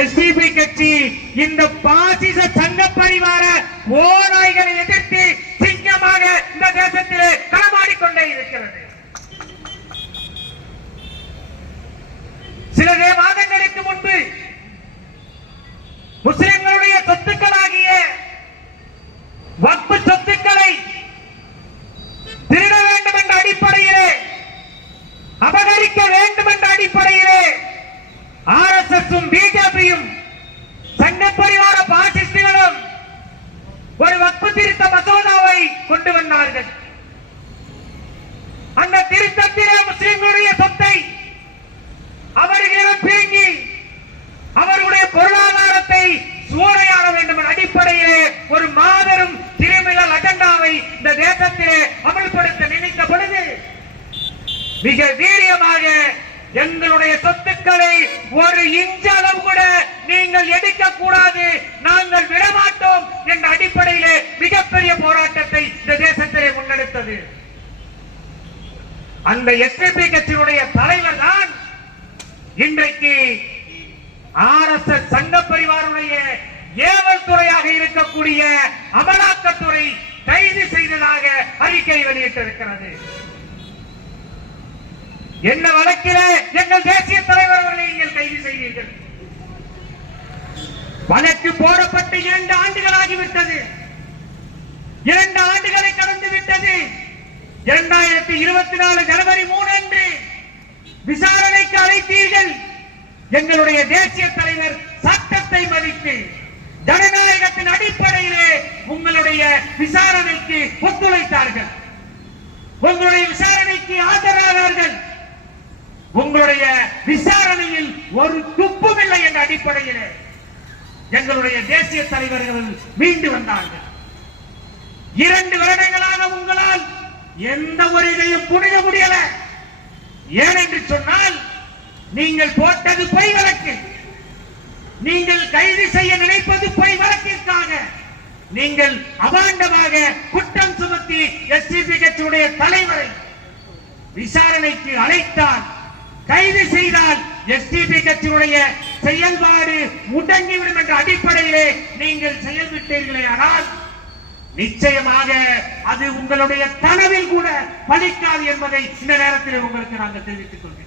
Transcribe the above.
SDP கட்சி இந்த பாசிச சங்க பரிவார ஓநாய்களை எதிர்த்து சிங்கமாக இந்த தேசத்திலே களமாடிக்கொண்டே இருக்கிறது. சில மாதங்களுக்கு முன்பு முஸ்லிம்களுடைய சொத்துக்களாகிய வக்ஃப் சொத்துக்களை திருட வேண்டும் என்ற அடிப்படையிலே, அபகரிக்க வேண்டும் என்ற அடிப்படையிலே ஆர்எஸ்எஸும் பிஜேபியும் சங்க பரிவார பாசிஸ்டுகளும் ஒரு வக்ஃப் திருத்த மசோதாவை கொண்டு வந்தார்கள். அந்த திருத்தத்திலே முஸ்லிம்களுடைய சொத்தை அவர்களிடம் பிடுங்கி அவர்களுடைய பொருளாதாரத்தை சூறையாட வேண்டும் என்ற அடிப்படையிலே ஒரு மாபெரும் கிரிமினல் அஜெண்டாவை இந்த தேசத்திலே அமல்படுத்த நினைத்த பொழுது மிக வீரியமாக எங்களுடைய சொத்துக்களை ஒரு இன்ச் அளவு கூட நீங்கள் எடுக்க கூடாது, நாங்கள் விடமாட்டோம் என்ற அடிப்படையிலே மிகப்பெரிய போராட்டத்தை இந்த தேசத்திலே முன்னெடுத்தது. அந்த எஸ்டிபி கட்சியினுடைய தலைவர் தான் இன்றைக்கு ஆர்எஸ்எஸ் சங்க பரிவாருடைய ஏவல் துறையாக இருக்கக்கூடிய அமலாக்கத்துறை கைது செய்ததாக அறிக்கை வெளியிட்டிருக்கிறது. என்ன வழக்கில் எங்கள் தேசிய தலைவர் அவர்களை நீங்கள் கைது செய்தீர்கள்? வழக்கு போடப்பட்டு 2 ஆண்டுகளாகிவிட்டது. 2 ஆண்டுகளை கடந்து விட்டது. 2024 ஜனவரி 3 அன்று விசாரணைக்கு அழைத்தீர்கள். எங்களுடைய தேசிய தலைவர் சட்டத்தை மதித்து ஜனநாயகத்தின் அடிப்படையிலே உங்களுடைய விசாரணைக்கு ஒத்துழைத்தார்கள். உங்களுடைய விசாரணைக்கு ஆஜரானார்கள். உங்களுடைய விசாரணையில் ஒரு துப்பும் இல்லை என்ற அடிப்படையிலே எங்களுடைய தேசிய தலைவர்கள் மீண்டு வந்தார்கள். 2 வருடங்களாக உங்களால் எந்த ஒரு இதையும் புனித முடியல. ஏனென்று சொன்னால் நீங்கள் போட்டது பொய் வழக்கு. நீங்கள் கைது செய்ய நினைப்பது பொய் வழக்கிற்காக நீங்கள் அபாண்டமாக குற்றம் சுமத்தி எஸ்டிபி கட்சியுடைய தலைவரை விசாரணைக்கு அழைத்தால், கைது செய்தால் எஸ்டிபி கட்சியுடைய செயல்பாடு முடங்கிவிடும் என்ற அடிப்படையிலே நீங்கள் செயல்பட்டீர்களே. ஆனால் நிச்சயமாக அது உங்களுடைய கனவில் கூட பலிக்காது என்பதை இந்த நேரத்தில் உங்களுக்கு நாங்கள் தெரிவித்துக் கொள்கிறோம்.